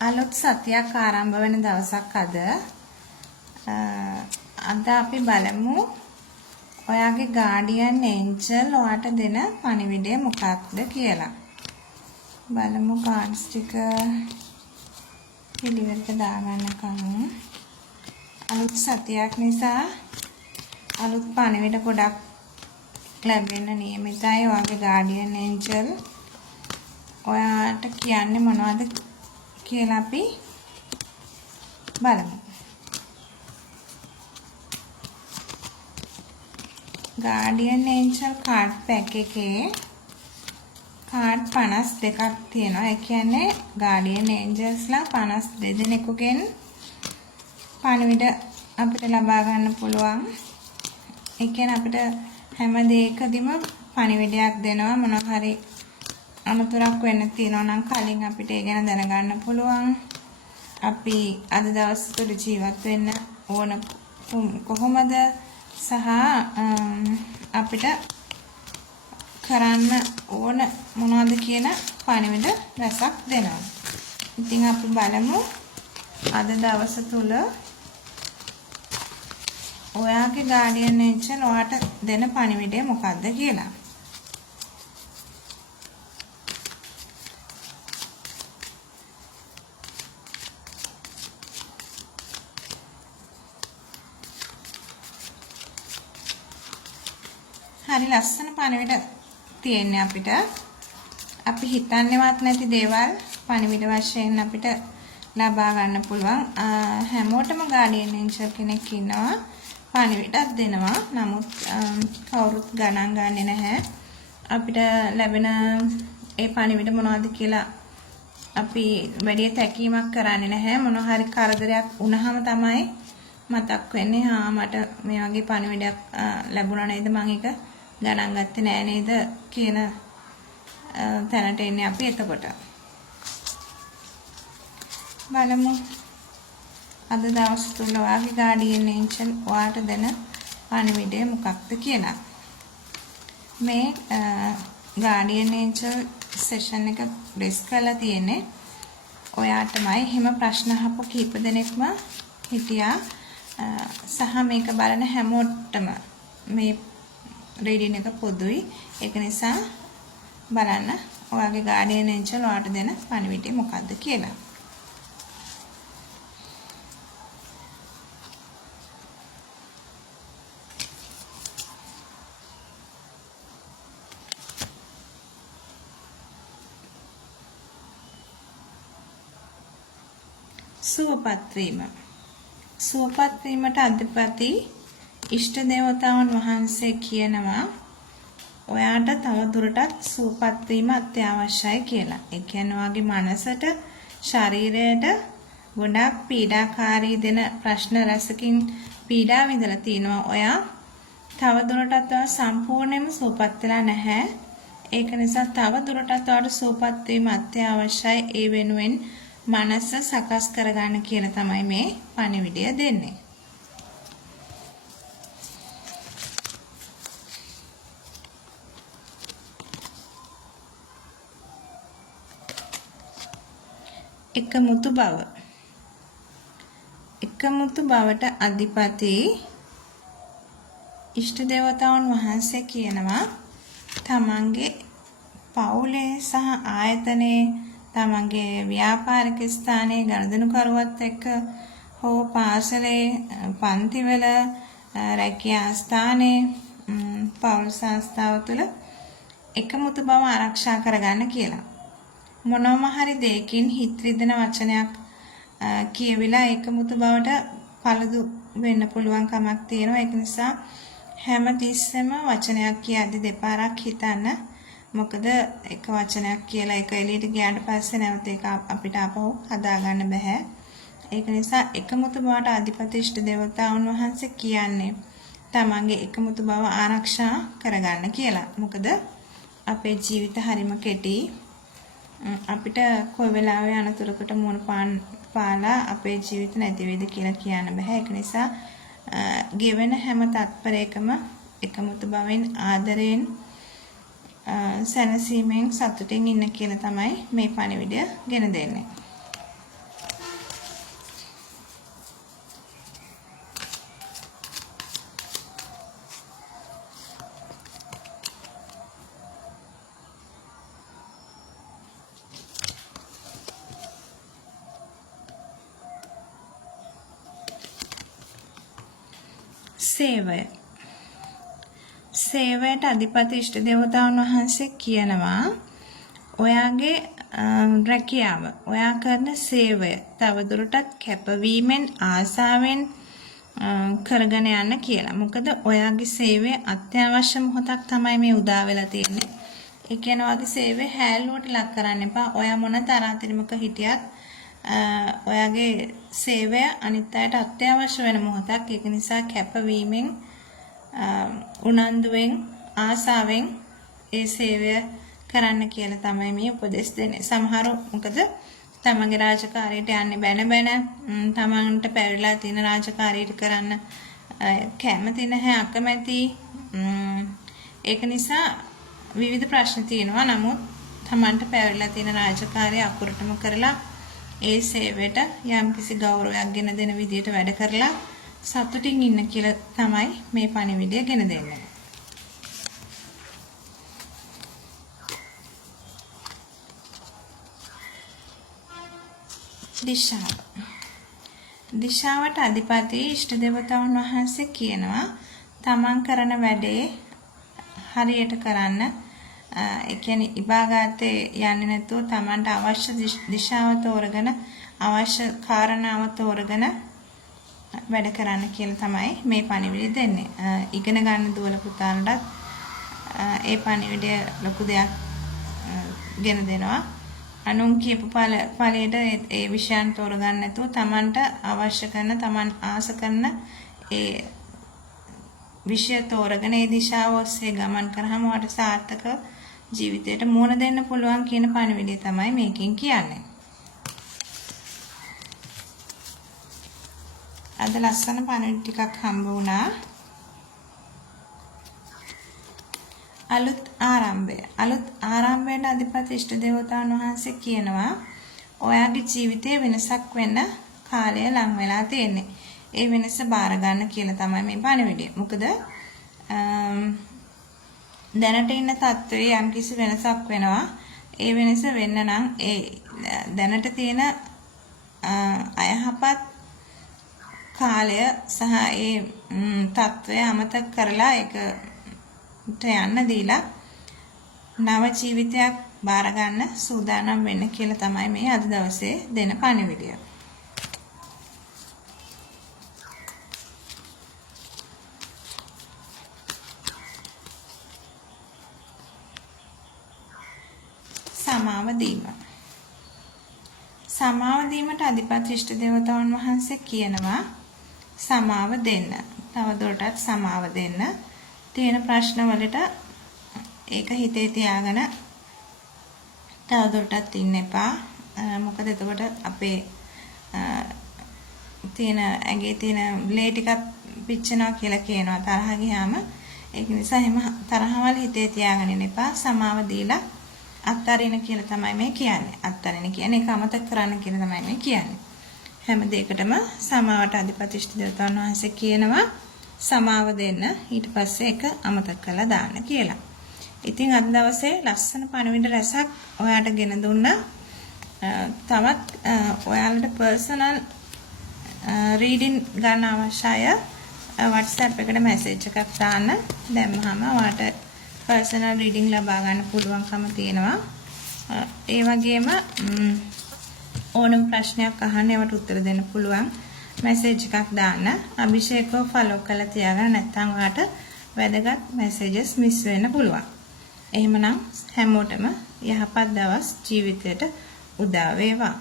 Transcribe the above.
අලුත් සතියක් ආරම්භ වෙන දවසක් අද. අද අපි බලමු ඔයාගේ ගාඩියන් ඒන්ජල් ඔයාට දෙන පණිවිඩය මොකක්ද කියලා. බලමු කාඩ්ස් ටික පිළිවෙලට දාගන්නකම්. අලුත් සතියක් නිසා අලුත් පණිවිඩ ගොඩක් ලැබෙන්න නියමිතයි. ඔයාගේ ගාඩියන් ඒන්ජල් ඔයාට කියන්නේ මොනවද කියලා අපි බලමු. ගාඩියන් ඒන්ජල් කාඩ් පැක් එකේ කාඩ් 52ක් තියෙනවා. ඒ කියන්නේ ගාඩියන් ඒන්ජල්ස්ලා 52 දෙනෙකුගෙන් පණිවිඩ අපිට ලබා ගන්න පුළුවන්. ඒ කියන්නේ අපිට හැම දෙයකදීම පණිවිඩයක් දෙනවා. මොනවා හරි අනතුරක් වෙන්න තියෙනවා නම් කලින් අපිට ඒ ගැන දැනගන්න පුළුවන්. අපි අද දවස් තුල ජීවත් වෙන්න ඕන කොහොමද සහ අපිට කරන්න ඕන මොනවද කියන පණිවිඩ රසක් දෙනවා. ඉතින් අපි බලමු අද දවස තුල ඔයාගේ ගාඩියන් ඒන්ජල් ඔයාට දෙන පණිවිඩය මොකක්ද කියලා. හරි ලස්සන පණිවිඩ තියෙන්නේ අපිට. අපි හිතන්නේවත් නැති දේවල් පණිවිඩ වශයෙන් අපිට ලබා ගන්න පුළුවන්. හැමෝටම ගාඩියන් ඒන්ජල් කෙනෙක් ඉන්නවා. පණිවිඩයක් දෙනවා. නමුත් කවුරුත් ගණන් ගන්නේ නැහැ. අපිට ලැබෙන ඒ පණිවිඩ මොනවද කියලා අපි වැඩි තැකීමක් කරන්නේ නැහැ. මොනවා හරි කරදරයක් වුණාම තමයි මතක් වෙන්නේ. මට මේ වගේ පණිවිඩයක් ලැබුණා නේද, මම ඒක ගණන් ගත්තේ නෑ නේද කියන තැනට එන්නේ අපි. එතකොට බලමු අද දවස් තුල ඔයාගේ ගාඩියන් ඒන්ජල් ඔයාට දෙන පණිවිඩය මොකක්ද කියලා. මේ ගාඩියන් ඒන්ජල් සෙෂන් එක ඩිස් කරලා තියෙන්නේ ඔයාටමයි. හිම ප්‍රශ්න අහපු කීප දෙනෙක්ම හිටියා. සහ මේක බලන හැමෝටම මේ රීඩින් එක පොදුයි. ඒක නිසා බලන්න ඔයාගේ ගාඩියන් ඒන්ජල් ඔයාට දෙන පණිවිඩය මොකක්ද කියලා. සුවපත් වීම. සුවපත් වීමට අධිපති ඉෂ්ට දේවතාවුන් වහන්සේ කියනවා ඔයාට තව දුරටත් සුවපත් වීම අත්‍යවශ්‍යයි කියලා. ඒ කියන්නේ ඔයාගේ මනසට, ශරීරයට ගොඩක් පීඩාකාරී දෙන ප්‍රශ්න රැසකින් පීඩා විඳලා තිනවා. ඔයා තව දුරටත් ඔයා සම්පූර්ණයෙන්ම සුවපත් වෙලා නැහැ. ඒක නිසා තව දුරටත් ඔයාට සුවපත් වීම අත්‍යවශ්‍යයි. ඒ වෙනුවෙන් මනස සකස් කරගන්න කියලා තමයි මේ පණිවිඩය දෙන්නේ. එකමුතු බව. එකමුතු බවට අධිපති ඉෂ්ට දේවතාවුන් වහන්සේ කියනවා තමන්ගේ පවුලේ සහ ආයතනයේ, තමන්ගේ ව්‍යාපාරික ස්ථානයේ ගනුදෙනුකරුවත් එක්ක හෝ පාසලේ, පන්තිවල, රැකියා ස්ථානයේ, පවුල් සංස්ථාව තුළ එකමුතු බව ආරක්ෂා කරගන්න කියලා. මොනම හරි දෙයකින් හිත රිදෙන වචනයක් කියවිලා එකමුතු බවට පළදු වෙන්න පුළුවන් කමක් තියෙනවා. ඒක නිසා හැම තිස්සෙම වචනයක් කියද්දි දෙපාරක් හිතන්න. මොකද එක වචනයක් කියලා ඒක එළියට ගියාට පස්සේ නැවත ඒක අපිට ආපහු හදාගන්න බෑ. ඒක නිසා එකමුතු බවට අධිපති ඉෂ්ට දේවතාවුන් වහන්සේ කියන්නේ තමන්ගේ එකමුතු බව ආරක්ෂා කරගන්න කියලා. මොකද අපේ ජීවිත හරිම කෙටි. අපිට කොයි වෙලාවෙ අනතුරකට මුහුණ පාලා අපේ ජීවිත නැති වෙයිද කියලා කියන්න බෑ. ඒක නිසා ගෙවෙන හැම තත්පරයකම එකමුතු බවෙන්, ආදරයෙන්, සැනසීමෙන්, සතුටින් ඉන්න කියලා තමයි මේ පණිවිඩය ගෙන දෙන්නේ. සේවය. සේවයට අධිපති ඉෂ්ට දේවතාවුන් වහන්සේ කියනවා ඔයාගේ රැකියාව, ඔයා කරන සේවය තවදුරටත් කැපවීමෙන් ආසාවෙන් කරගෙන යන්න කියලා. මොකද ඔයාගේ සේවය අත්‍යවශ්‍ය මොහොතක් තමයි මේ උදා වෙලා තියෙන්නේ. ඒ කියන්නේ ඔයාගේ සේවය හැල්ලුවට ලක් කරන්න එපා. ඔයා මොන තරාතිරමක හිටියත් ඔයාගේ සේවය අනිත් අයට අත්‍යවශ්‍ය වෙන මොහොතක්. ඒක නිසා කැපවීමෙන් උනන්දුවෙන් ආසාවෙන් ඒ සේවය කරන්න කියලා තමයි මේ උපදෙස් දෙන්නේ. සමහරව මොකද තමන්ගේ රාජකාරියට යන්නේ බැන තමන්ට පැවිලා තියෙන රාජකාරියට කරන්න කැමති නැහැ, අකමැති. ඒක නිසා විවිධ ප්‍රශ්න තියෙනවා. නමුත් තමන්ට පැවිලා තියෙන රාජකාරිය අකුරටම කරලා ඒ සේවයට යම්කිසි ගෞරවයක් ගෙන දෙන විදියට වැඩ කරලා සතුටින් ඉන්න කියලා තමයි මේ පණිවිඩය ගෙන දෙන්නේ. දිශාව. දිශාවට අධිපති ඉෂ්ට දේවතාවුන් වහන්සේ කියනවා තමන් කරන වැඩේ හරියට කරන්න. ඒ කියන්නේ ඉබාගාතේ යන්නේ නැතුව තමන්ට අවශ්‍ය දිශාව තෝරගෙන අවශ්‍ය කාරණාව තෝරගෙන වැඩ කරන්න කියලා තමයි මේ පණිවිඩය දෙන්නේ. ඉගෙන ගන්න දුවල පුතාලටත් ඒ පණිවිඩය ලොකු දෙයක් ගෙන දෙනවා. අනුන් කියපු ඵලයට ඒ විෂයන් තෝරගන්න නැතුව තමන්ට අවශ්‍ය කරන තමන් ආස කරන ඒ විෂය තෝරගෙන ඒ දිශාව ඔස්සේ ගමන් කරාම වට සාර්ථක ජීවිතයට මුහුණ දෙන්න පුළුවන් කියන පණිවිඩය තමයි මේකෙන් කියන්නේ. අද ලස්සන පණිවිඩ ටිකක් හම්බ වුණා. අලුත් ආරම්භය. අලුත් ආරම්භයට අධිපති ඉෂ්ට දේවතාවුන් වහන්සේ කියනවා ඔයාගේ ජීවිතයේ වෙනසක් වෙන්න කාලය ලං වෙලා තියෙන්නේ. ඒ වෙනස බාර ගන්න කියලා තමයි මේ පණිවිඩය. මොකද දැනට ඉන්න තත්ත්වයේ යම්කිසි වෙනසක් වෙනවා. ඒ වෙනස වෙන්න නම් ඒ දැනට තියෙන අයහපත් කාලය සහ ඒ තත්ත්වය අමතක කරලා ඒකට යන්න දීලා නව ජීවිතයක් බාර ගන්න සූදානම් වෙන්න කියලා තමයි මේ අද දවසේ දෙන පණිවිඩය. සමාව දීම. සමාව දීමට අධිපති ඉෂ්ට දේවතාවුන් වහන්සේ කියනවා සමාව දෙන්න. තවදුරටත් සමාව දෙන්න. තියෙන ප්‍රශ්න වලට ඒක හිතේ තියාගෙන තවදුරටත් ඉන්න එපා. මොකද එතකොට අපේ තියෙන ඇඟේ තියෙන ලේ ටිකක් පිච්චෙනවා කියලා කියනවා තරහ ගියාම. ඒක නිසා එහෙම තරහවල් හිතේ තියාගෙන ඉන්න එපා. සමාව දීලා අත්තරින කියලා තමයි මේ කියන්නේ. අත්තරින කියන්නේ ඒක අමතක කරන්න කියලා තමයි මේ කියන්නේ. හැම දෙයකටම සමාවට අධිපති ඉෂ්ට දේවතාවුන් වහන්සේ කියනවා සමාව දෙන්න, ඊට පස්සේ ඒක අමතක කරලා දාන්න කියලා. ඉතින් අද දවසේ ලස්සන පණිවිඩ රැසක් ඔයාට ගෙන දුන්නා. තවත් ඔයාලට පර්සනල් රීඩින් ගන්න අවශ්‍යය WhatsApp එකට මැසේජ් එකක් දාන්න. දැම්මහම ඔයාට පර්සනල් රීඩින් ලබා ගන්න පුළුවන්කම තියෙනවා. ඒ වගේම ඕනම ප්‍රශ්නයක් අහන්න ඒවට උත්තර දෙන්න පුළුවන්. මැසේජ් එකක් දාන්න. අභිෂේකව ෆලෝ කරලා තියාගන්න. නැත්නම් ඔයාට වැදගත් මැසේජස් මිස් වෙන්න පුළුවන්. එහෙමනම් හැමෝටම යහපත් දවස් ජීවිතයට උදා වේවා.